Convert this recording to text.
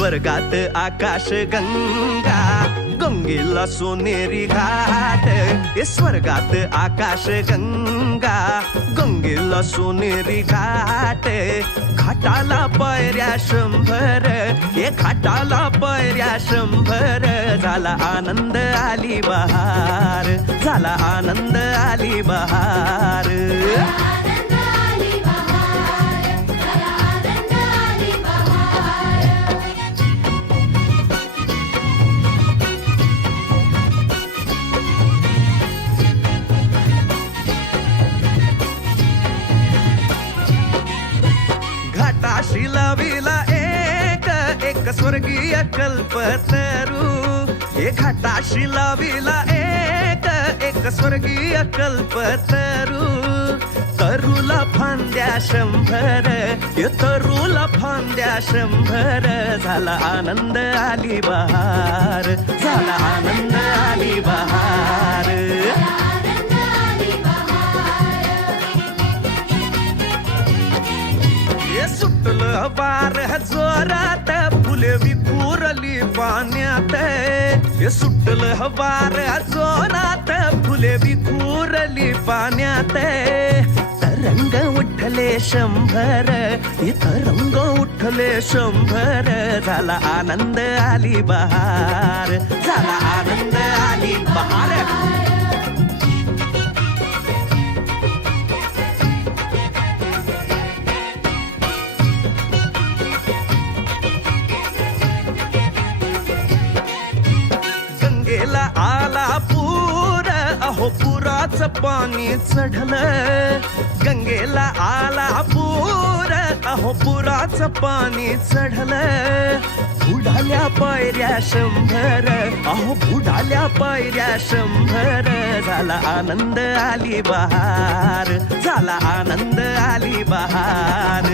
स्वर्गात आकाश गंगा गंगेला सोनेरी घाट. हे स्वर्गात आकाश गंगा गंगेला सोनेरी घाट. घाटाला पैऱ्या शंभर हे घाटाला पैऱ्या शंभर. झाला आनंद आली बहार झाला आनंद आली बहार. घाटाशी लाविला एक एक स्वर्गीय कल्पतरू हे घाटाशी लाविला एक एक स्वर्गीय कल्पतरू तरुला फांद्या शंभर हे तरुला फांद्या शंभर. झाला आनंद आली बहार झाला आनंद आली बहार. वार जोरात फुले विखुरली पाण्यात हे। सुटल वार जोरात फुले विखुरली पाण्यात तरंग उठले शंभर इथं तरंग उठले शंभर। झाला आनंद आली बहार झाला आनंद आली बहार। गंगेला आला पूर अहो पुराचं पाणी चढलं गंगेला आला पूर अहो पुराचं पाणी चढलं बुडाल्या पायऱ्या शंभर अहो बुडाल्या पायऱ्या शंभर. झाला आनंद आली बहार झाला आनंद आली बहार.